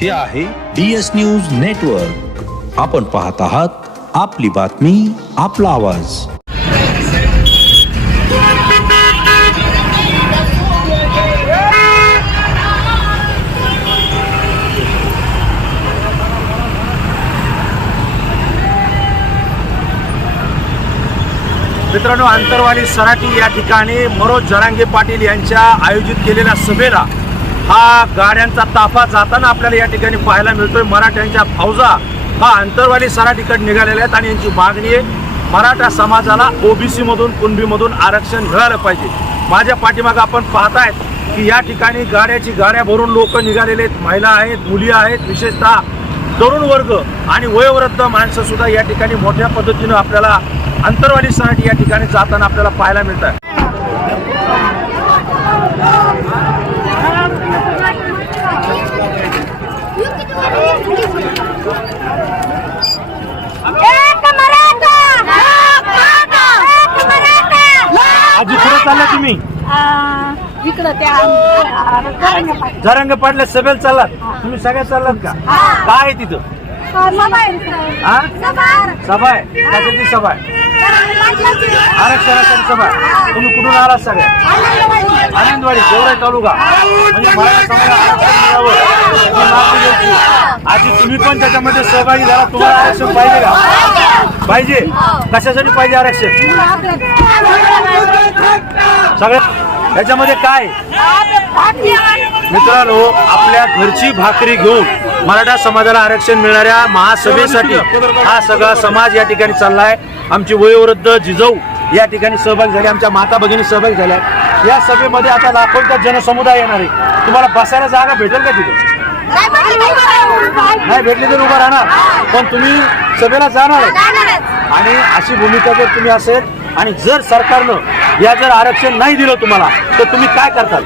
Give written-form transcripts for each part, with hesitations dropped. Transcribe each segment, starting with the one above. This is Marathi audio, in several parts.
हे आहे DS न्यूज नेटवर्क. आपण पाहत आहात आपली बातमी आपला आवाज. मित्रांनो, आंतरवाली सराटी या ठिकाणी मनोज जरांगे पाटील यांच्या आयोजित केलेल्या सभेला हा गाड्यांचा ताफा जाताना आपल्याला या ठिकाणी पाहायला मिळतोय. मराठ्यांच्या फौजा हा आंतरवाली सराटीकडे निघालेल्या आहेत आणि यांची मागणी आहे मराठा समाजाला ओबीसी मधून कुणबीमधून आरक्षण मिळालं पाहिजे. माझ्या पाठीमागे आपण पाहतायत की या ठिकाणी गाड्या भरून लोक निघालेले आहेत. महिला आहेत, मुली आहेत, विशेषतः तरुण वर्ग आणि वयोवृद्ध माणसं सुद्धा या ठिकाणी मोठ्या पद्धतीनं आपल्याला अंतरवाली सराटी या ठिकाणी जाताना आपल्याला पाहायला मिळत आहे. आजी कुठे चालला तुम्ही? इकडं त्या जरांगे पाटल्या सभेला चाललात तुम्ही? सगळ्या चाललात का? काय आहे तिथं? सभा आहे. कशाची सभा आहे? आरक्षणासाठी सभा आहे. तुम्ही कुठून आलात? सगळ्या आनंदवाडी देवराई तालुका. म्हणजे मराठा समाजाला आरक्षण मिळावं ही मागणी द्यायची. आधी तुम्ही पण त्याच्यामध्ये सहभागी झाला. तुम्हाला आरक्षण पाहिजे का? पाहिजे. कशासाठी पाहिजे आरक्षण? सगळ्या याच्यामध्ये काय मित्रांनो, आपल्या घरची भाकरी घेऊन मराठा समाजाला आरक्षण मिळणाऱ्या महासभेसाठी हा सगळा समाज या ठिकाणी चाललाय. आमची वयोवृद्ध जिजाऊ या ठिकाणी सहभागी झाले, आमच्या माता भगिनी सहभागी झाल्या. या सभेमध्ये आता लाखोंचा जनसमुदाय येणार आहे. तुम्हाला बसायला जागा भेटेल का तिथे? नाही भेटली तर उभा राहणार, पण तुम्ही सभेला जाणार आणि अशी भूमिका जर तुम्ही असेल आणि जर सरकारनं या जर आरक्षण नाही दिलं तुम्हाला तर तुम्ही काय करताल?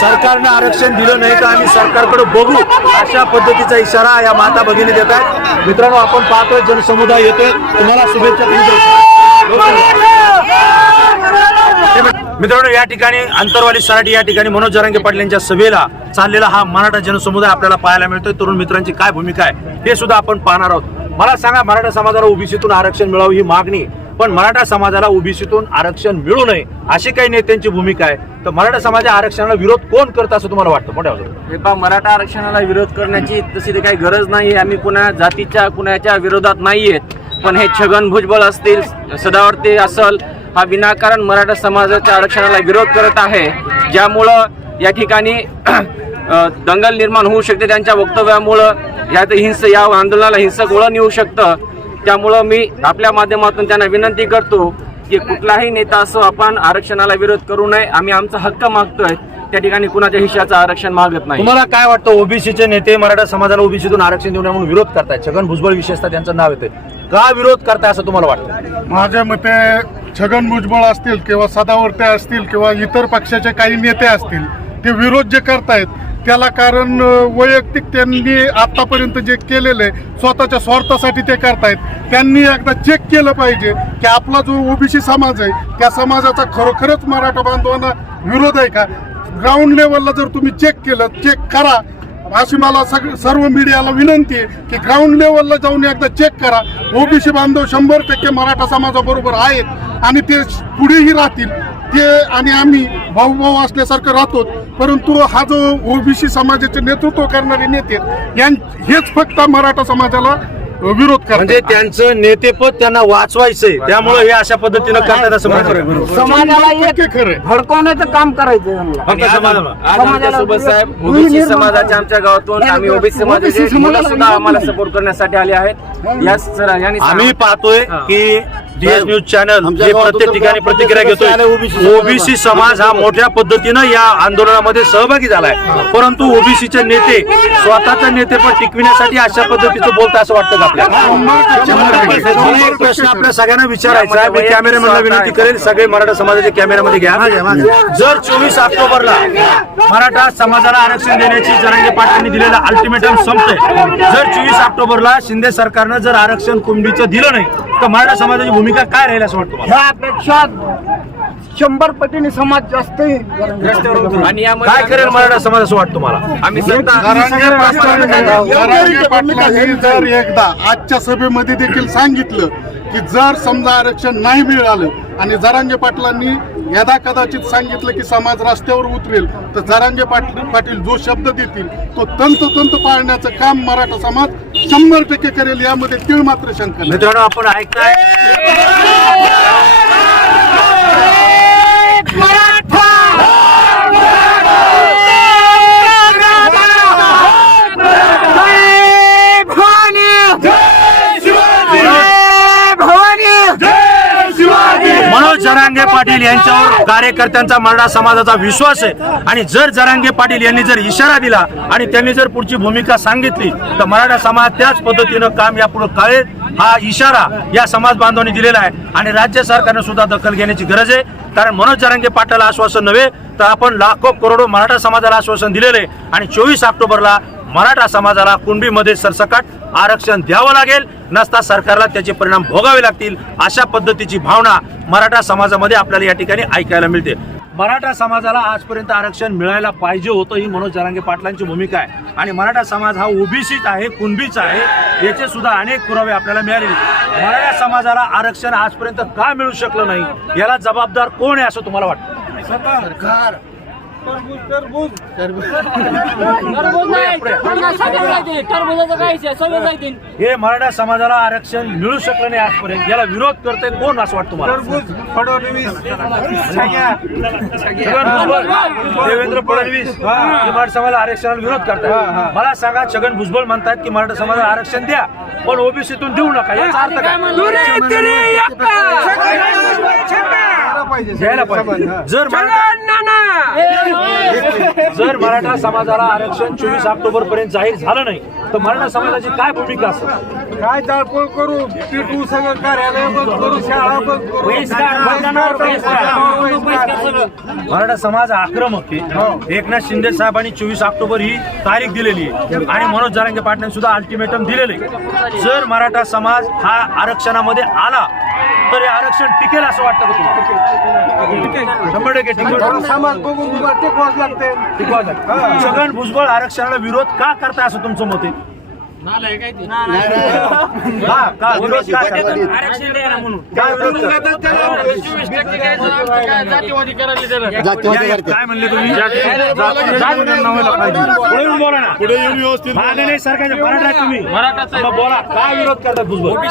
सरकारनं आरक्षण दिलं नाही तर आम्ही सरकारकडे बघू अशा पद्धतीचा इशारा या माता भगिनी देत आहेत. मित्रांनो, आपण पाहतोय जनसमुदाय येतोय. तुम्हाला शुभेच्छा. मित्रांनो, या ठिकाणी अंतरवाली सराटी या ठिकाणी मनोज जरांगे पाटील यांच्या सभेला चाललेला हा मराठा जनसमुदाय आपल्याला पाहायला मिळतोय. तरुण मित्रांची काय भूमिका आहे हे सुद्धा आपण पाहणार आहोत. मला सांगा, मराठा समाजाला ओबीसीतून आरक्षण मिळावं ही मागणी, पण मराठा समाजाला ओबीसीतून आरक्षण मिळू नये अशी काही नेत्यांची भूमिका आहे. तर मराठा समाजाच्या आरक्षणाला विरोध कोण करत असं तुम्हाला वाटतं? मोठ्या मराठा आरक्षणाला विरोध करण्याची तशी काही गरज नाही. आम्ही कुणा जातीच्या कुणाच्या विरोधात नाहीयेत, पण हे छगन भुजबळ असतील, सदावर्ते असल, हा विनाकारण मराठा समाजाच्या आरक्षणाला विरोध करत आहे, ज्यामुळं या ठिकाणी दंगल निर्माण होऊ शकते. त्यांच्या वक्तव्यामुळं या आंदोलनाला हिंसक वळण येऊ शकतं. त्यामुळं मी आपल्या माध्यमातून त्यांना विनंती करतो की कुठलाही नेता असो, आपण आरक्षणाला विरोध करू नये. आम्ही आमचा हक्क मागतोय, त्या ठिकाणी कुणाच्या हिश्श्याचं आरक्षण मागत नाही. तुम्हाला काय वाटतं, ओबीसीचे नेते मराठा समाजाला ओबीसीतून आरक्षण देऊ नये म्हणून विरोध करतायत? छगन भुजबळ विशेषतः त्यांचं नाव येते, का विरोध करताय असं तुम्हाला वाटतं? माझ्या मते छगन भुजबळ असतील किंवा सदावर्ते असतील किंवा इतर पक्षाचे काही नेते असतील, ते विरोध जे करतायत त्याला कारण वैयक्तिक त्यांनी आतापर्यंत जे केलेलं आहे स्वतःच्या स्वार्थासाठी ते करतायत. त्यांनी एकदा चेक केलं पाहिजे की आपला जो ओबीसी समाज आहे त्या समाजाचा खरोखरच मराठा बांधवांना विरोध आहे का. ग्राउंड लेवलला जर तुम्ही चेक केलं, चेक करा अशी मला सर्व मीडियाला विनंती आहे की ग्राउंड लेवलला जाऊन एकदा चेक करा. ओबीसी बांधव 100% मराठा समाजाबरोबर आहेत आणि ते पुढेही राहतील. ते आणि आम्ही भाऊ असल्यासारखं राहतो, परंतु हा जो ओबीसी समाजाचे नेतृत्व करणारे नेते हेच फक्त मराठा समाजाला विरोध करतात. म्हणजे त्यांचं नेतेपद त्यांना वाचवायचंय, त्यामुळे हे अशा पद्धतीनं करतात असं म्हणतात. समाजाला भडकवण्याचं काम करायचं. समाजासोबत साहेब, ओबीसी समाजाच्या आमच्या गावातून आम्ही ओबीसी समाजाचे मुलं सुद्धा आम्हाला सपोर्ट करण्यासाठी आले आहेत. आम्ही पाहतोय की DS न्यूज चॅनल जे प्रत्येक ठिकाणी प्रतिक्रिया घेतोय. ओबीसी समाज हा मोठ्या पद्धतीनं या आंदोलनामध्ये सहभागी झालाय, परंतु ओबीसीचे नेते स्वतःचा नेतेपद टिकविण्यासाठी अशा पद्धतीचं बोलतात असं वाटतं का आपल्याला? एक प्रश्न आपल्या सगळ्यांना विचारायचा आहे. मी कॅमेरामॅनला विनंती करेल, सगळे मराठा समाजाचे कॅमेऱ्यामध्ये घ्या. जर 24 ऑक्टोबरला मराठा समाजाला आरक्षण देण्याची जरांगे पाटलांनी दिलेलं अल्टिमेटम संपतंय, जर 24 ऑक्टोबरला शिंदे सरकारनं जर आरक्षण कुणबीचं दिलं नाही तर मराठा समाजाची भूमिका काय राहील असं वाटतं? ह्यापेक्षा 100 पटीने समाज जास्त रस्त्यावर उतरेल. आणि यामध्ये काय करेल मराठा समाज असं वाटतं तुम्हाला? आम्ही सत्ता जरांगे पाटलांनी जर एकदा आजच्या सभेमध्ये देखील सांगितलं की जर समजा आरक्षण नाही मिळालं आणि जरांगे पाटलांनी यदा कदाचित सांगितलं की समाज रस्त्यावर उतरेल, तर जरांगे पाटील जो शब्द देतील तो तंतोतंत पाळण्याचं काम मराठा समाज 100% करेल, यामध्ये तीळ मात्र शंका नाही. मित्रांनो, आपण ऐकताय मनोज जरांगे पाटील यांच्यावर कार्यकर्त्यांचा मराठा समाजाचा विश्वास आहे. आणि जर जरांगे पाटील यांनी जर इशारा दिला आणि त्यांनी जर पुढची भूमिका सांगितली तर मराठा समाज त्याच पद्धतीनं काम यापुढे कळेल. हा इशारा या समाज बांधवांनी दिलेला आहे आणि राज्य सरकारने सुद्धा दखल घेण्याची गरज आहे. कारण मनोज जरांगे पाटलाला आश्वासन नव्हे तर आपण लाखो करोडो मराठा समाजाला आश्वासन दिलेले आणि 24 ऑक्टोबरला मराठा समाजाला कुणबीमध्ये सरसकट आरक्षण द्यावं लागेल, नसता सरकारला त्याचे परिणाम भोगावे लागतील. अशा पद्धतीची भावना मराठा समाजामध्ये आपल्याला या ठिकाणी ऐकायला मिळते. मराठा समाजाला आजपर्यंत आरक्षण मिळायला पाहिजे होतं, ही मनोज जरांगे पाटलांची भूमिका आहे. आणि मराठा समाज हा ओबीसीच आहे, कुणबीच आहे, याचे सुद्धा अनेक पुरावे आपल्याला मिळालेले. मराठा समाजाला आरक्षण आजपर्यंत का मिळू शकलं नाही, याला जबाबदार कोण आहे असं तुम्हाला वाटतं? सरकार. हे मराठा समाजाला आरक्षण मिळू शकलं नाही आजपर्यंत, याला विरोध करते कोण असं वाटतं तुम्हाला? देवेंद्र फडणवीस हे मराठा समाजाला आरक्षणाला विरोध करतात. मला सांगा, छगन भुजबळ म्हणतात की मराठा समाजाला आरक्षण द्या पण ओबीसीतून देऊ नका, याचा अर्थ काय? द्यायला पाहिजे. जर मराठा समाजाला आरक्षण 24 ऑक्टोबर पर्यंत जाहीर झालं नाही तर मराठा समाजाची काय भूमिका असेल? काय जाळपोळ करू, पिटू, सगळं कार्यालय बंद करू, शाळा बंद करू, मराठा समाज आक्रमक आहे. एकनाथ शिंदे साहेबांनी 24 ऑक्टोबर ही तारीख दिलेली आहे आणि मनोज जरांगे पाटलांनी सुद्धा अल्टिमेटम दिलेले. जर मराठा समाज हा आरक्षणामध्ये आला तर हे आरक्षण टिकेल असं वाटतं का तुम्हाला? 100% टिकेल. समाज बघून टिकवाच लागते. छगन भुजबळ आरक्षणाला विरोध का करताय असं तुमचं मत आहे? का विरोध का करताय? काय विरोध करताय? काय म्हणले तुम्ही? पुढे येऊन बोला ना. पुढे येऊन व्यवस्थित नाही सरकारच्या मराठा आहे तुम्ही. मग बोला, काय विरोध करतात भुजबळ?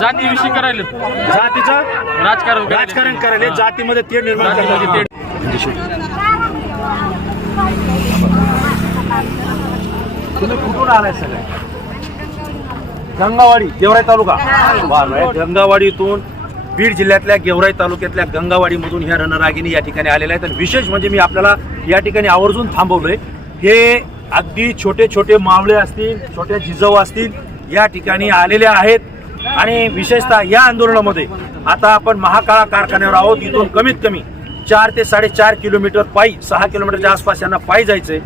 जातीविषयी करायला जातीचं राजकारण राजकारण करायला, जातीमध्ये तेढ निर्माण करतात. तुम्ही कुठून आलाय सगळे? गंगावाडी, गेवराई तालुका. गंगावाडीतून बीड जिल्ह्यातल्या गेवराई तालुक्यातल्या गंगावाडीमधून ह्या रणरागिणी या ठिकाणी आलेल्या आहेत. आणि विशेष म्हणजे मी आपल्याला या ठिकाणी आवर्जून थांबवलंय. हे अगदी छोटे छोटे मावळे असतील, छोट्या जिजाऊ असतील, या ठिकाणी आलेले आहेत. आणि विशेषतः या आंदोलनामध्ये आता आपण महाकाळा कारखान्यावर आहोत. इथून कमीत कमी 4 ते 4.5 किलोमीटर पायी, 6 किलोमीटरच्या आसपास यांना पायी जायचंय.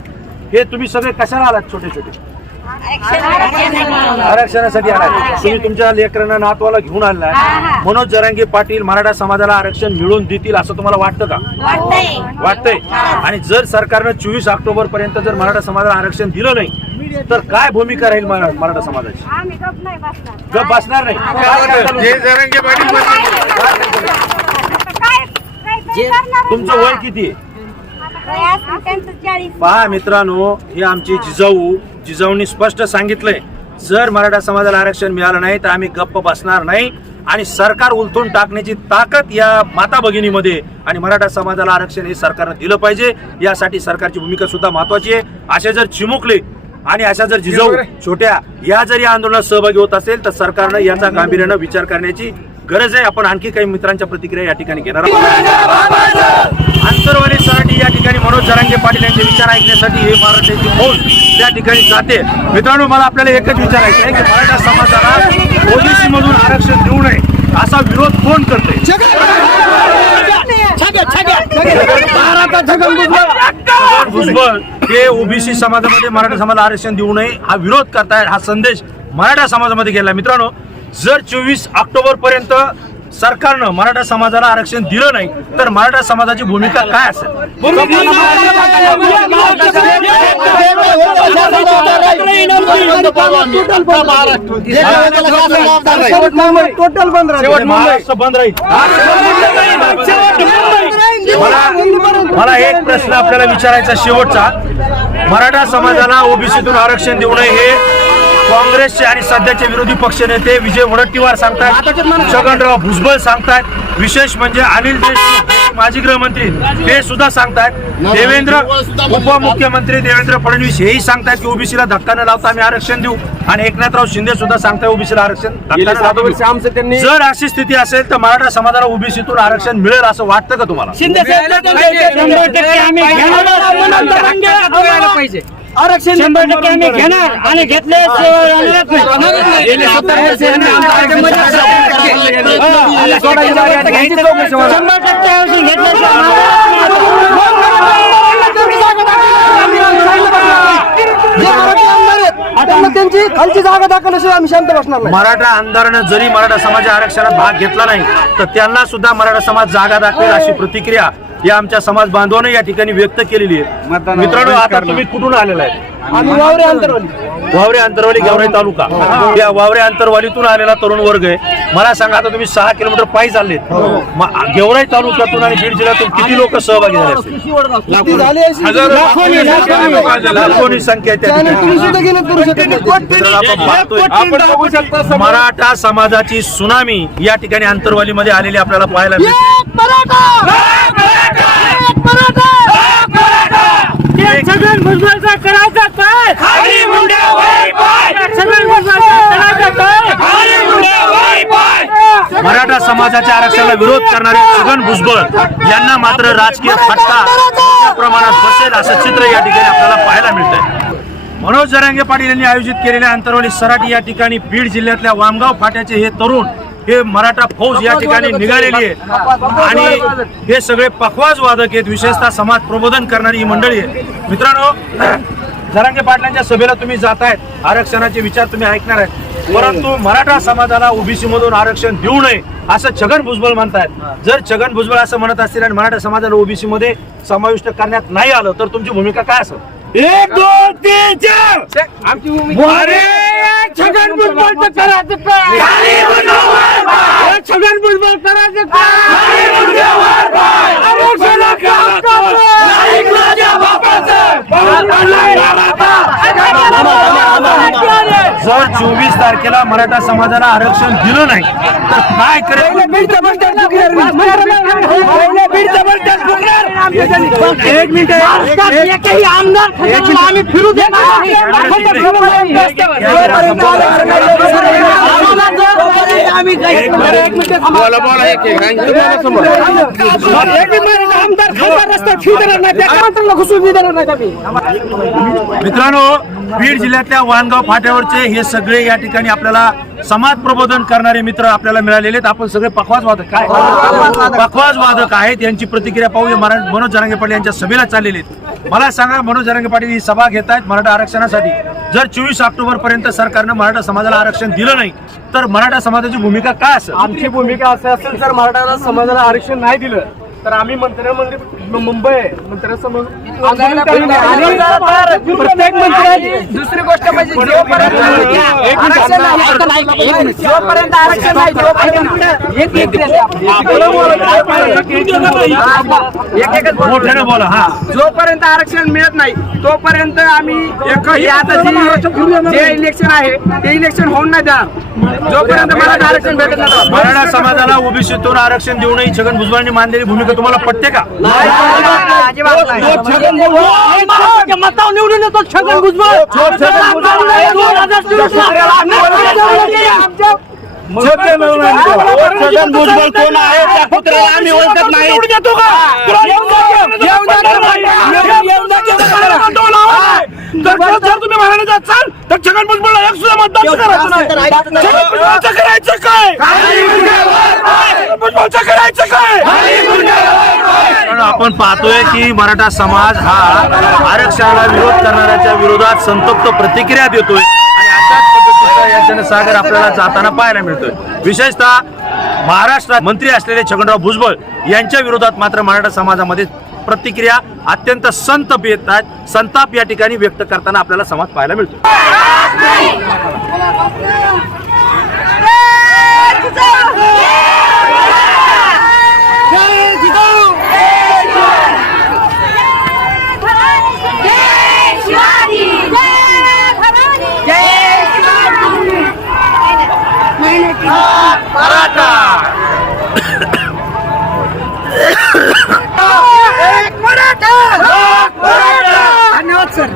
हे तुम्ही सगळे कशाला आलात? छोटे छोटे आरक्षणासाठी आलाय. तुम्ही तुमच्या लेकरांना, नातवाला घेऊन आलाय. मनोज जरांगे पाटील मराठा समाजाला आरक्षण मिळवून देतील असं तुम्हाला वाटतं का? वाटतंय. आणि जर सरकारनं 24 ऑक्टोबर पर्यंत जर मराठा समाजाला आरक्षण दिलं नाही तर काय भूमिका राहील मराठा समाजाची? गप बसणार नाही. तुमचं वय किती आहे? पहा मित्रांनो, हे आमचे जिजाऊंनी स्पष्ट सांगितलंय, जर मराठा समाजाला आरक्षण मिळालं नाही तर आम्ही गप्प बसणार नाही. आणि सरकार उलथून टाकण्याची ताकद या माता भगिनीमध्ये. आणि मराठा समाजाला आरक्षण हे सरकारनं दिलं पाहिजे, यासाठी सरकारची भूमिका सुद्धा महत्वाची आहे. असे जर चिमुकले आणि अशा जर जिजाऊ छोट्या या जर या आंदोलनात सहभागी होत असेल तर सरकारनं याचा गांभीर्यानं विचार करण्याची गरज आहे. आपण आणखी काही मित्रांच्या प्रतिक्रिया या ठिकाणी घेणार आहोत. आंतरवाली साठी या ठिकाणी मनोज जरांगे पाटील यांचे विचार ऐकण्यासाठी हे महाराष्ट्राची फौज त्या ठिकाणी जाते. मित्रांनो, मला आपल्याला एकच विचारायचं आहे की मराठा समाजाला ओबीसी मधून आरक्षण देऊ नये असा विरोध कोण करते? भुजबळ हे ओबीसी समाजामध्ये मराठा समाजाला आरक्षण देऊ नये हा विरोध करतायत. हा संदेश मराठा समाजामध्ये गेला. मित्रांनो, जर 24 ऑक्टोबर पर्यंत सरकारनं मराठा समाजाला आरक्षण दिलं नाही तर मराठा समाजाची भूमिका काय असेल? टोटल बंद महाराष्ट्र बंद राहील. मला एक प्रश्न आपल्याला विचारायचा शेवटचा. मराठा समाजाला ओबीसीतून आरक्षण देऊ नये हे काँग्रेसचे आणि सध्याचे विरोधी पक्षनेते विजय वडेट्टीवार सांगतात, छगनराव भुजबळ सांगतात, विशेष म्हणजे अनिल देशमुख माजी गृहमंत्री ते सुद्धा सांगतात, उपमुख्यमंत्री देवेंद्र फडणवीस हेही सांगतात की ओबीसीला धक्का न लावता आम्ही आरक्षण देऊ, आणि एकनाथराव शिंदे सुद्धा सांगतात ओबीसीला आरक्षण धक्का न लावता देऊ. जर अशी स्थिती असेल तर मराठा समाजाला ओबीसीतून आरक्षण मिळेल असं वाटतं का तुम्हाला? आरक्षण 100% आम्ही घेणार आणि घेतले त्यांची खालची जागा दाखवल्याशिवाय आम्ही शांत बसणार नाही. मराठा आमदारानं जरी मराठा समाज आरक्षणात भाग घेतला नाही तर त्यांना सुद्धा मराठा समाज जागा दाखवेल अशी प्रतिक्रिया या आमच्या समाज बांधवांनी या ठिकाणी व्यक्त केलेली आहे. मित्रांनो, आता तुम्ही कुठून आलेला आहे? आम्ही वावरे अंतरवली वावरे अंतरवाली गेवराई तालुका. या वावरे अंतरवालीतून आलेला तरुण वर्ग आहे. मला सांगा, आता तुम्ही 6 किलोमीटर पायी चाललेत. गेवराई तालुक्यातून आणि बीड जिल्ह्यातून किती लोक सहभागी झाले असतील? लाखोनी संख्या आहे त्या ठिकाणी. आपण बघू शकता मराठा समाजाची सुनामी या ठिकाणी अंतरवालीमध्ये आलेली आपल्याला पाहायला मिळते. छगन भुजबळचा करायचा काय? मराठा समाजाच्या आरक्षणाला विरोध करणारे छगन भुजबळ यांना मात्र राजकीय फटका मोठ्या प्रमाणात बसेल असं चित्र या ठिकाणी आपल्याला पाहायला मिळतंय. मनोज जरांगे पाटील यांनी आयोजित केलेल्या अंतरवाली सराटी या ठिकाणी बीड जिल्ह्यातल्या वामगाव फाट्याचे हे तरुण हे मराठा फौज या ठिकाणी निघालेली आहे आणि हे सगळे पखवाज वादक आहेत. विशेषतः समाज प्रबोधन करणारी ही मंडळी आहे. मित्रांनो, जरांगे पाटलांच्या सभेला तुम्ही जातायत, आरक्षणाचे विचार तुम्ही ऐकणार आहेत, परंतु मराठा समाजाला ओबीसी मधून आरक्षण देऊ नये असं छगन भुजबळ म्हणतायत. जर छगन भुजबळ असं म्हणत असतील आणि मराठा समाजाला ओबीसी मध्ये समाविष्ट करण्यात नाही आलं तर तुमची भूमिका काय असेल? 1 2 3 4 आमची भूमिका छगन भुजबळ करायचं काय? छगन भुजबळ करायचं जर 24 तारखेला मराठा समाजाला आरक्षण दिलं नाही तर काय करेल? एक मिनिट, एकही आमदार आम्ही फिरू देणार. मित्रांनो, बीड जिल्ह्यातल्या वाणगाव फाट्यावरचे हे सगळे या ठिकाणी आपल्याला समाज प्रबोधन करणारे मित्र आपल्याला मिळालेले आहेत. आपण सगळे पखवाज वादक काय पखवाज वादक आहेत यांची प्रतिक्रिया पाहूया. मनोज जरांगे पाटील यांच्या सभेला चाललेले आहेत. मला सांगा, मनोज जरांगे पाटील ही सभा घेत आहेत मराठा आरक्षणासाठी. जर 24 ऑक्टोबर पर्यंत सरकारनं मराठा समाजाला आरक्षण दिलं नाही तर मराठा समाजाची भूमिका काय असेल? आमची भूमिका अशी असेल, जर मराठा समाजाला आरक्षण नाही दिलं तर आम्ही मंत्र्यांमध्ये मुंबई मंत्र्यासमोर प्रत्येक मंत्र्यांनी. दुसरी गोष्ट म्हणजे जोपर्यंत आरक्षण नाही बोला. हा, जोपर्यंत आरक्षण मिळत नाही तोपर्यंत आम्ही आता जे इलेक्शन आहे ते इलेक्शन होऊन नाही देणार जोपर्यंत मराठा आरक्षण भेटत नाही. मराठा समाजाला ओबीसीतून आरक्षण देऊ नये छगन भुजबळांनी मानलेली भूमिका तुम्हाला पटते का? मताव निवडून येतो छगन भुजबळ. छगन भुजबळ कोण आहे त्या कुत्र्याला आम्ही ओळखत नाही. जर तुम्ही महाराज असाल तर छगन भुजबळला एक सुद्धा मतदान करायचं नाही. करायचं काय? करायचं काय? आपण पाहतोय की मराठा समाज हा आरक्षणाला विरोध करणाऱ्याच्या विरोधात संतप्त प्रतिक्रिया देतोय आणि अशाच पद्धतीचा या जनसागर आपल्याला जाताना पाहायला मिळतोय. विशेषतः महाराष्ट्रात मंत्री असलेले छगनराव भुजबळ यांच्या विरोधात मात्र मराठा समाजामध्ये प्रतिक्रिया अत्यंत संताप येत आहेत. संताप या ठिकाणी व्यक्त करताना आपल्याला समाज पाहायला मिळतो. धन्यवाद सर.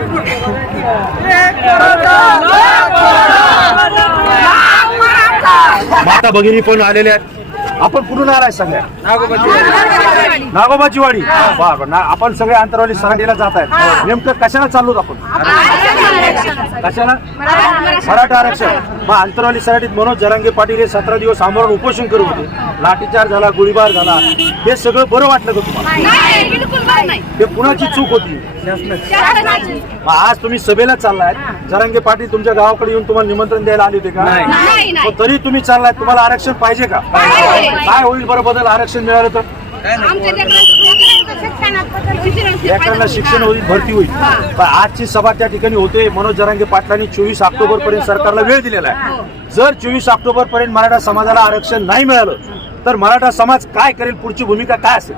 माता भगिनी पण आलेल्या आहेत. आपण कुठून आलाय सगळ्या? नागोबाची वाडी. बरं आपण सगळे अंतरवाली सराटीला जात आहेत. नेमकं कशाला चाललो आपण? कशाला? मराठा आरक्षण. मग अंतरवाली सराटीत मनोज जरांगे पाटील हे 17 दिवस आमरण उपोषण करत होते. लाठीचार्ज झाला, गोळीबार झाला. हे सगळं बरं वाटलं का तुम्हाला? हे कुणाची चूक होती? मग आज तुम्ही सभेला चाललाय. जरांगे पाटील तुमच्या गावाकडे येऊन तुम्हाला निमंत्रण द्यायला आले होते का? मग तरी तुम्ही चाललाय. तुम्हाला आरक्षण पाहिजे का? काय होईल बरं बदल आरक्षण मिळालं तर? लेकरांना शिक्षण होईल, भरती होईल. पण आजची सभा त्या ठिकाणी होते. मनोज जरांगे पाटलांनी 24 ऑक्टोबर पर्यंत सरकारला वेळ दिलेला आहे. जर 24 ऑक्टोबर पर्यंत मराठा समाजाला आरक्षण नाही मिळालं तर मराठा समाज काय करेल? पुढची भूमिका काय असेल?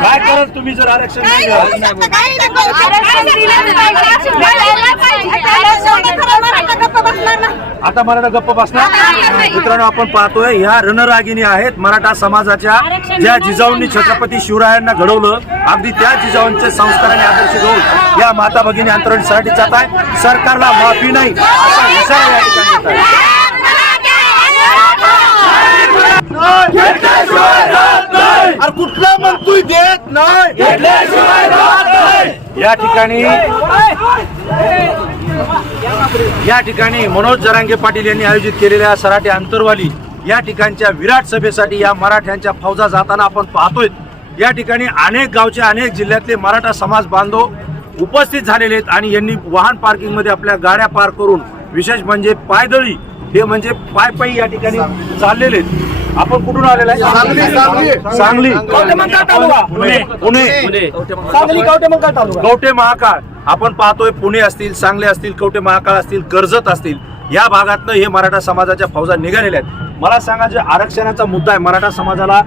काय करत तुम्ही जर आरक्षण नाही मिळालं? आता मराठा गप्प बसणार? मित्रांनो, आपण पाहतोय ह्या रणरागिणी आहेत मराठा समाजाच्या. ज्या जिजाऊंनी छत्रपती शिवरायांना घडवलं, अगदी त्या जिजाऊंचे संस्काराने आदर्श घेऊन या माता भगिनी अंतराळीसाठी जात आहे. सरकारला माफी नाही असा इशारा या ठिकाणी देत आहे. कुठला म्हणतोय देत नाही. या ठिकाणी मनोज जरांगे पाटील यांनी आयोजित केलेल्या सराटी अंतरवाली या ठिकाणच्या विराट सभेसाठी या मराठ्यांच्या फौजा जाताना आपण पाहतोय. या ठिकाणी अनेक गावचे, अनेक जिल्ह्यातले मराठा समाज बांधव उपस्थित झालेले आहेत आणि यांनी वाहन पार्किंग मध्ये आपल्या गाड्या पार्क करून, विशेष म्हणजे पायदळी, हे म्हणजे पायी या ठिकाणी चाललेले आहेत. आपण कुठून आलेला आहे? सांगली. कवठे महाकाळ. आपण पाहतोय पुणे असतील, सांगली असतील, कवठे महाकाळ असतील, कर्जत असतील, या भागातनं हे मराठा समाजाच्या फौजा निघालेल्या आहेत. मला सांगा, जे आरक्षणाचा मुद्दा आहे, मराठा समाजाला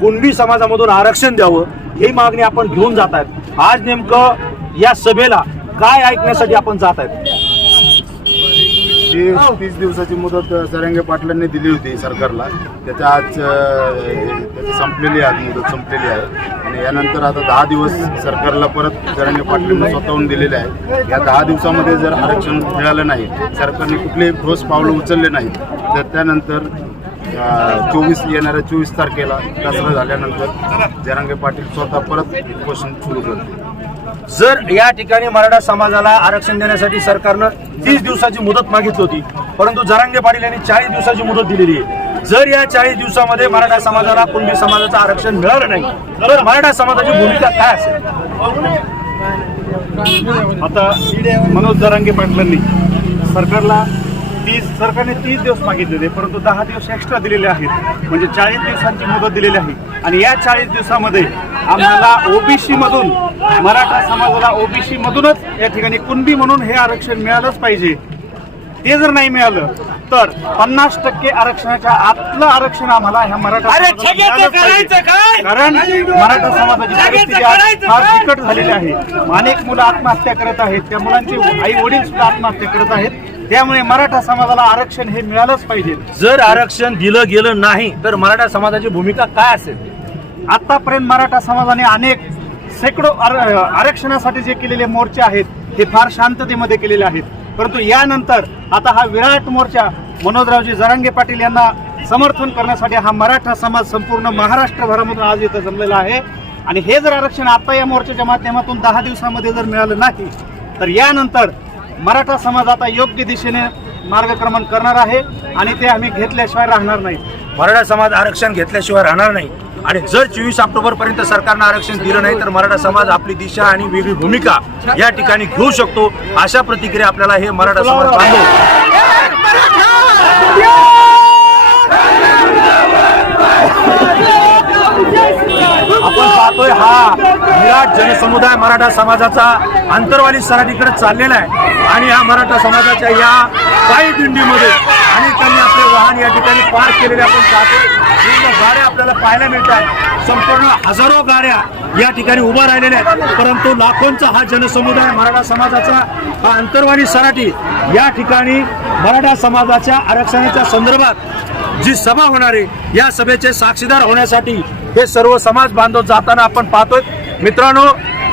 कुणबी समाजामधून आरक्षण द्यावं ही मागणी आपण घेऊन जात आहेत. आज नेमकं या सभेला काय ऐकण्यासाठी आपण जात आहेत? 30 दिवसाची मुदत जरांगे पाटलांनी दिली होती सरकारला. त्याच्या आज संपलेली आहे, मुदत संपलेली आहे. आणि यानंतर आता 10 दिवस सरकारला परत जरांगे पाटलांनी स्वतःहून दिलेले आहेत. या 10 दिवसामध्ये जर आरक्षण मिळालं नाही, सरकारने कुठलेही ठोस पावलं उचलले नाही, तर त्यानंतर येणाऱ्या 24 तारखेला दसरा झाल्यानंतर जरांगे पाटील स्वतः परत उपोषण सुरू करतील. जर या ठिकाणी मराठा समाजाला आरक्षण देण्यासाठी सरकारनं 30 दिवसाची मुदत मागितली होती, परंतु जरांगे पाटील यांनी 40 दिवसाची मुदत दिलेली आहे. जर या 40 दिवसामध्ये मराठा समाजाला कुणबी समाजाचं आरक्षण मिळालं नाही तर मराठा समाजाची भूमिका काय असेल? आता मनोज जरांगे पाटलांनी सरकारने 30 दिवस मागितले होते, परंतु 10 दिवस एक्स्ट्रा दिलेले आहेत. म्हणजे 40 दिवसांची मुदत दिलेली आहे. आणि या 40 दिवसामध्ये आम्हाला ओबीसी मधून, मराठा समाजाला ओबीसी मधूनच या ठिकाणी कुणबी म्हणून हे आरक्षण मिळालंच पाहिजे. ते जर नाही मिळालं तर 50% आरक्षणाच्या आतलं आरक्षण आम्हाला ह्या मराठा कारण मराठा समाजाची परिस्थिती आज फार बिकट झालेली आहे. अनेक मुलं आत्महत्या करत आहेत, त्या मुलांची आई वडील सुद्धा आत्महत्या करत आहेत. त्यामुळे मराठा समाजाला आरक्षण हे मिळालंच पाहिजे. जर आरक्षण दिलं गेलं नाही तर मराठा समाजाची भूमिका काय असेल? आतापर्यंत मराठा समाजाने अनेक शेकडो आरक्षणासाठी जे केलेले मोर्चे आहेत हे फार शांततेमध्ये केलेले आहेत. परंतु यानंतर आता हा विराट मोर्चा मनोजरावजी जरांगे पाटील यांना समर्थन करण्यासाठी हा मराठा समाज संपूर्ण महाराष्ट्रभरामधून आज इथं जमलेला आहे. आणि हे जर आरक्षण आता या मोर्चाच्या माध्यमातून 10 दिवसामध्ये जर मिळालं नाही तर यानंतर मराठा समाज आता योग्य दिशेने मार्गक्रमण करणार आहे आणि ते आम्ही घेतल्याशिवाय राहणार नाही. मराठा समाज आरक्षण घेतल्याशिवाय राहणार नाही. आणि जर 24 ऑक्टोबर पर्यंत सरकारनं आरक्षण दिलं नाही तर मराठा समाज आपली दिशा आणि वेगळी भूमिका या ठिकाणी घेऊ शकतो. अशा प्रतिक्रिया आपल्याला हे मराठा समाज बांधव पाहतोय हा विराट जनसमुदाय मराठा समाजाचा आंतरवाली सराटीकडे चाललेला आहे आणि या मराठा समाजाच्या या पायी दिंडीमध्ये अनेकांनी आपले वाहन या ठिकाणी पार्क केलेले आपण पाहतोय. विविध गाड्या आपल्याला पाहायला मिळतात. संपूर्ण हजारो गाड्या या ठिकाणी उभ्या राहिलेल्या आहेत. परंतु लाखोंचा हा जनसमुदाय मराठा समाजाचा हा आंतरवाली सराटी या ठिकाणी मराठा समाजाच्या आरक्षणाच्या संदर्भात जी सभा होणार आहे या सभेचे साक्षीदार होण्यासाठी हे सर्व समाज बांधव जाताना आपण पाहतोय. मित्रांनो,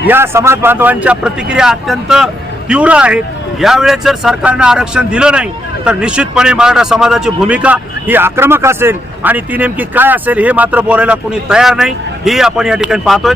या समाज बांधवांच्या प्रतिक्रिया अत्यंत तीव्र आहेत. यावेळेस जर सरकारनं आरक्षण दिलं नाही तर निश्चितपणे मराठा समाजाची भूमिका ही आक्रमक असेल आणि ती नेमकी काय असेल हे मात्र बोलायला कोणी तयार नाही. ही आपण या ठिकाणी पाहतोय.